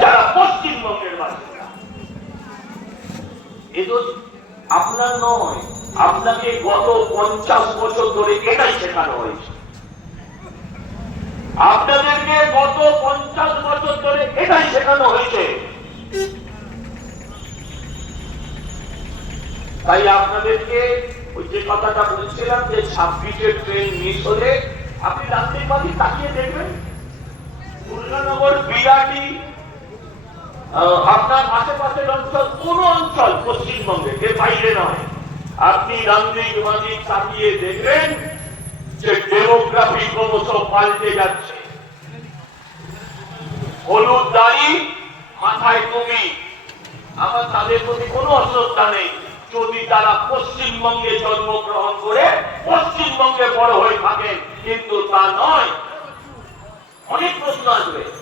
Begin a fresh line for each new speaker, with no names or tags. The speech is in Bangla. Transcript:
যারা পশ্চিমবঙ্গের বাসিন্দা এ আপনার নয়, আপনাকে গত পঞ্চাশ বছর ধরে এটাই শেখানো হয়েছে। আপনাদেরকে গত পঞ্চাশ বছর ধরে এটাই শেখানো হয়েছে। তাই আপনাদেরকে ওই যে কথাটা বলছিলাম যে ছাব্বিশের ট্রেন মিস হলে আপনি রাত্রির মাঝে তাকিয়ে দেখবেন। দুর্গানগর বিরাটি আপনার আশেপাশের অঞ্চল, কোন অঞ্চল পশ্চিমবঙ্গে এর বাইরে নয়। আপনি রান্দিক মাদিক তাকিয়ে দেখবেন যে ডেমোগ্রাফি ক্রমশ পাল্টে যাচ্ছে। হলুদ দাড়ি, মাথায় তুমি আমার তাদের প্রতি কোনো অশ্রদ্ধা নেই। যদি তারা পশ্চিমবঙ্গে জন্মগ্রহণ করে, পশ্চিমবঙ্গে বড় হয়ে থাকেন, কিন্তু তা নয়। অনেক প্রশ্ন আসবে।